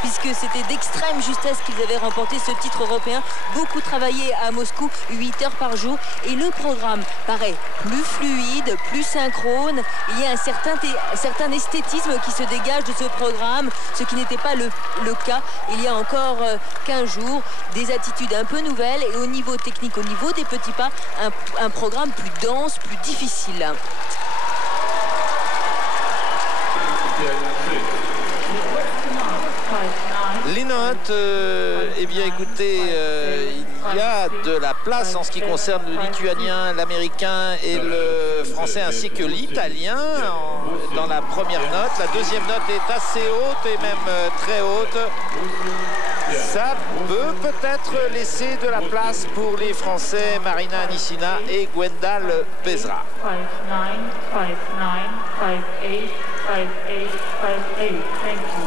puisque c'était d'extrême justesse qu'ils avaient remporté ce titre européen. Beaucoup travaillé à Moscou, 8 heures par jour, et le programme paraît plus fluide, plus synchrone. Il y a un certain esthétisme qui se dégage de ce programme, ce qui n'était pas le cas il y a encore 15 jours. Des attitudes un peu nouvelles et au niveau technique, au niveau des petits pas, un programme plus dense, plus difficile. Les notes, eh bien écoutez, il y a de la place en ce qui concerne le lituanien, l'américain et le français ainsi que l'italien dans la première note. La deuxième note est assez haute et même très haute. Ça peut peut-être laisser de la place pour les Français Marina Anissina et Gwendal Pesra. 5-9, 5-9, 5-8, 5-8, 5-8. Thank you.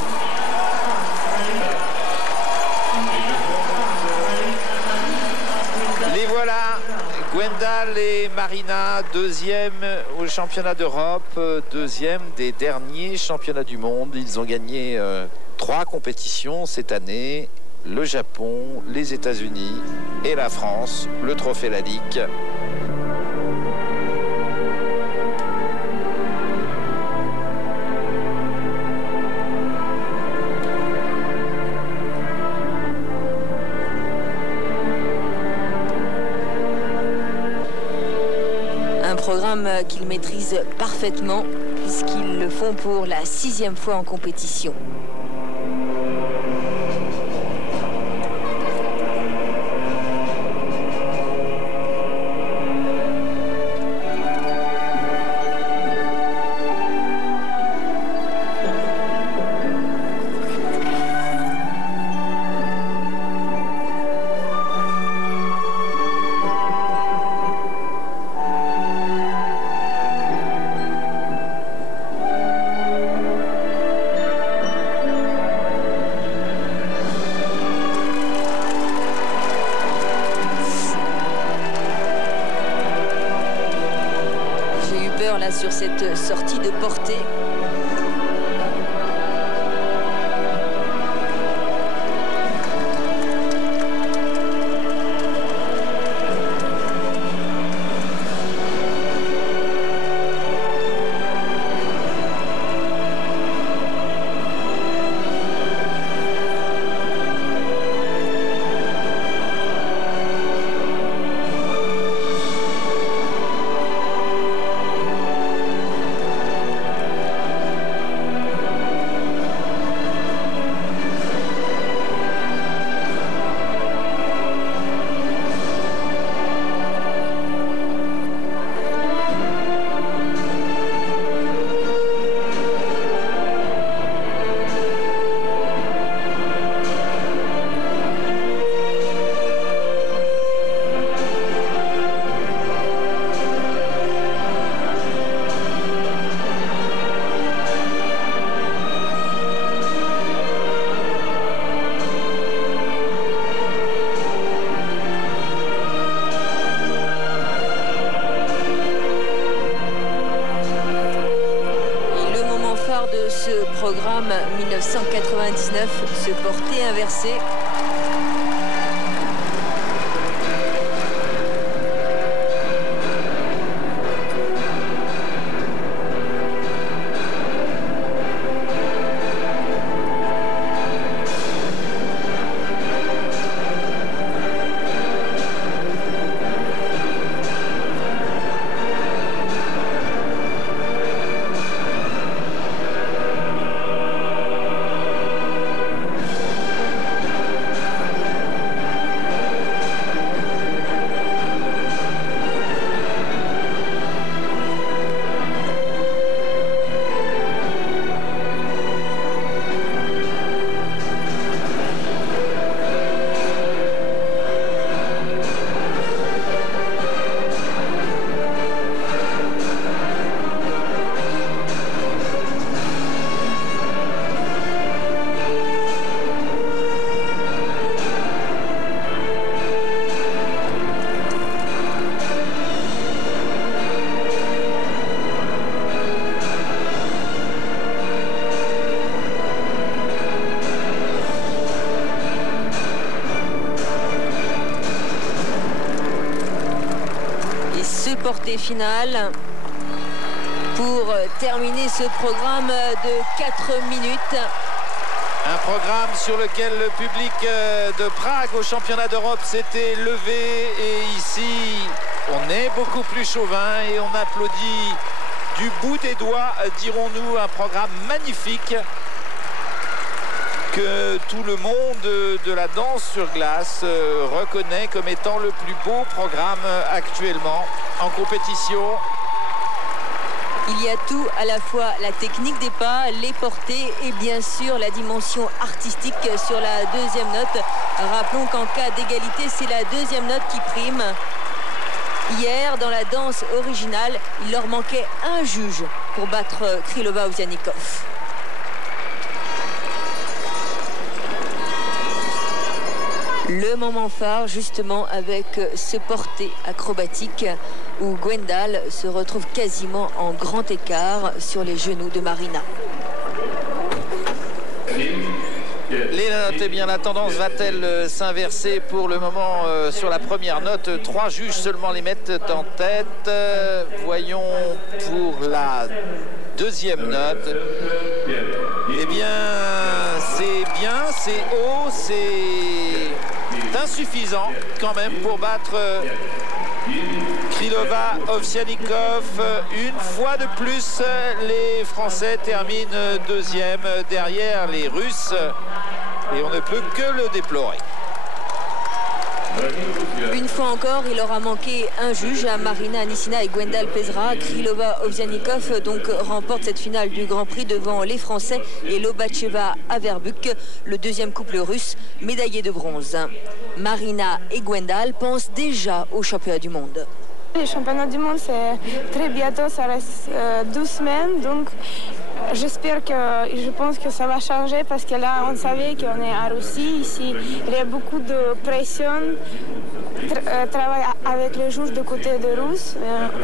Les voilà, Gwendal et Marina, deuxième au championnat d'Europe, deuxième des derniers championnats du monde. Ils ont gagné 3 compétitions cette année, le Japon, les États-Unis et la France, le trophée Lalique. Programme qu'ils maîtrisent parfaitement puisqu'ils le font pour la 6e fois en compétition. Sur cette sortie de portée. Programme 1999, se porter inversé. portée finale pour terminer ce programme de 4 minutes. Un programme sur lequel le public de Prague au championnat d'Europe s'était levé, et ici on est beaucoup plus chauvin et on applaudit du bout des doigts, dirons-nous. Un programme magnifique que tout le monde de la danse sur glace reconnaît comme étant le plus beau programme actuellement en compétition. Il y a tout, à la fois la technique des pas, les portées et bien sûr la dimension artistique sur la deuxième note. Rappelons qu'en cas d'égalité, c'est la deuxième note qui prime. Hier, dans la danse originale, il leur manquait un juge pour battre Krylova Ovsyannikov. Le moment phare, justement, avec ce porté acrobatique où Gwendal se retrouve quasiment en grand écart sur les genoux de Marina. Léna, notez bien, la tendance va-t-elle s'inverser? Pour le moment, sur la première note, 3 juges seulement les mettent en tête. Voyons pour la deuxième note. Eh bien, c'est haut, c'est insuffisant quand même pour battre Krylova Ovsyannikov. Une fois de plus, les Français terminent deuxième derrière les Russes et on ne peut que le déplorer. Une fois encore, il aura manqué un juge à Marina Anissina et Gwendal Pesra. Krylova Ovsyannikov donc remporte cette finale du Grand Prix devant les Français et Lobacheva Averbuch, le deuxième couple russe médaillé de bronze. Marina et Gwendal pensent déjà au championnat du monde. Les championnats du monde, c'est très bientôt, ça reste 12 semaines, donc je pense que ça va changer parce que là, on savait qu'on est en Russie, ici, il y a beaucoup de pression, travail avec les juges de côté de Russes.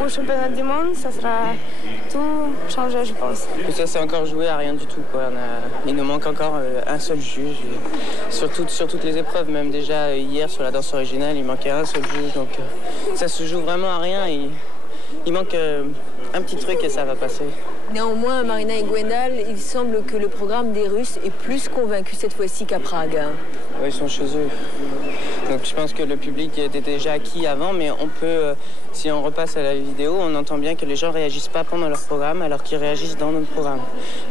Au championnat du monde, ça sera tout changé, je pense. Ça, c'est encore joué à rien du tout, quoi. Il nous manque encore un seul juge, sur toutes les épreuves, même déjà hier sur la danse originale, il manquait un seul juge, donc ça se joue vraiment à rien. Il manque un petit truc et ça va passer. Néanmoins, Marina et Gwendal, il semble que le programme des Russes est plus convaincu cette fois-ci qu'à Prague. Oui, ils sont chez eux. Donc je pense que le public était déjà acquis avant, mais on peut, si on repasse à la vidéo, on entend bien que les gens ne réagissent pas pendant leur programme alors qu'ils réagissent dans notre programme,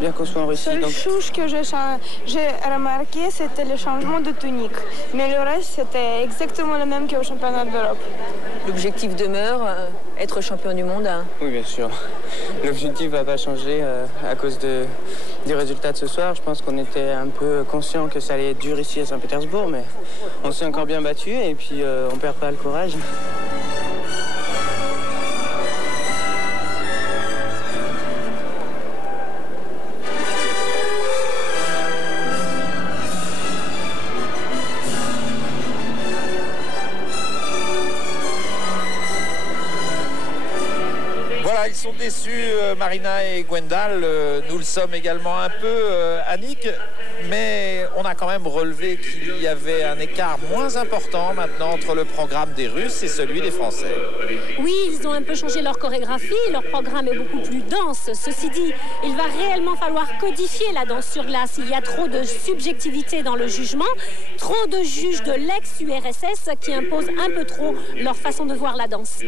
bien qu'on soit en Russie. La seule chose que j'ai remarqué, c'était le changement de tunique. Mais le reste, c'était exactement le même qu'au championnat d'Europe. L'objectif demeure, être champion du monde. Oui, bien sûr. L'objectif ne va pas changer à cause des résultats de ce soir. Je pense qu'on était un peu conscient que ça allait être dur ici à Saint-Pétersbourg, mais on s'est encore bien battu et puis on ne perd pas le courage. Ils sont déçus, Marina et Gwendal. Nous le sommes également un peu, Annick, mais on a quand même relevé qu'il y avait un écart moins important maintenant entre le programme des Russes et celui des Français. Oui, ils ont un peu changé leur chorégraphie, leur programme est beaucoup plus dense. Ceci dit, il va réellement falloir codifier la danse sur glace. Il y a trop de subjectivité dans le jugement, trop de juges de l'ex-URSS qui imposent un peu trop leur façon de voir la danse.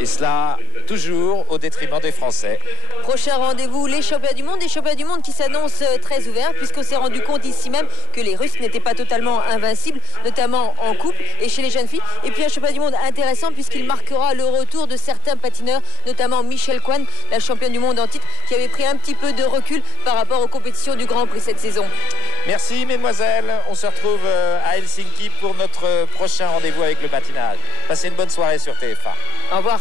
Et cela toujours au détriment des Français. Prochain rendez-vous, les championnats du monde. Des championnats du monde qui s'annoncent très ouverts puisqu'on s'est rendu compte ici même que les Russes n'étaient pas totalement invincibles, notamment en couple et chez les jeunes filles. Et puis un championnat du monde intéressant puisqu'il marquera le retour de certains patineurs, notamment Michelle Kwan, la championne du monde en titre, qui avait pris un petit peu de recul par rapport aux compétitions du Grand Prix cette saison. Merci mesdemoiselles, on se retrouve à Helsinki pour notre prochain rendez-vous avec le patinage. Passez une bonne soirée sur TF1. Au revoir.